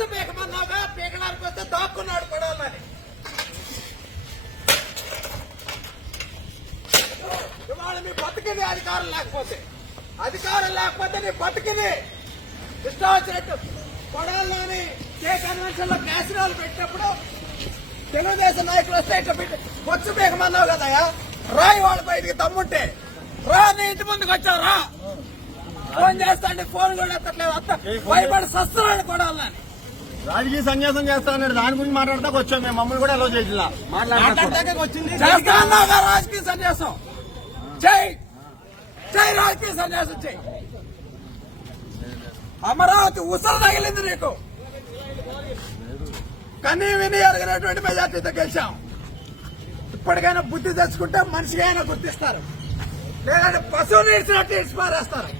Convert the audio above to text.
రచ్చ పీకమన్నాగా పీకడానికి వస్తే దాక్కున్నాడు పడాలని ఇవాళ మీ బతికింది అధికారం లేకపోతే. అధికారం లేకపోతే నీ బతికింది ఇష్టం వచ్చినట్టు పడాలని ఏ కన్వెన్షన్లో నేషనల్ పెట్టినప్పుడు తెలుగుదేశం నాయకులు వస్తే ఇట్లా పెట్టి వచ్చి పీకమన్నావు కదయా రాయి వాళ్ళ బయటికి తమ్ముంటే రా నీ ఇంటి ముందుకు వచ్చావు రా. ఫోన్ చేస్తా ఫోన్ కూడా ఎత్తట్లేదు. అత్త భయపడి సస్తున్నాడు కూడా రాజకీయ సన్యాసం చేస్తానన్నాడు దాని గురించి మాట్లాడతాకు వచ్చాం మేము. మమ్మల్ని కూడా అలో మాట్లాడతాకే వచ్చింది. చేస్తా రాజకీయ సన్యాసం. జై రాజకీయ సన్యాసం జై అమరావతి ఉసరు తగిలింది నీకు. కనీ విని అడిగినటువంటి మెజార్టీతో గెలిచాం. ఇప్పటికైనా బుద్ధి తెచ్చుకుంటే మనిషికైనా గుర్తిస్తారు. లేదంటే పశువుని ఇచ్చినట్టు ఇడిచి పారేస్తారు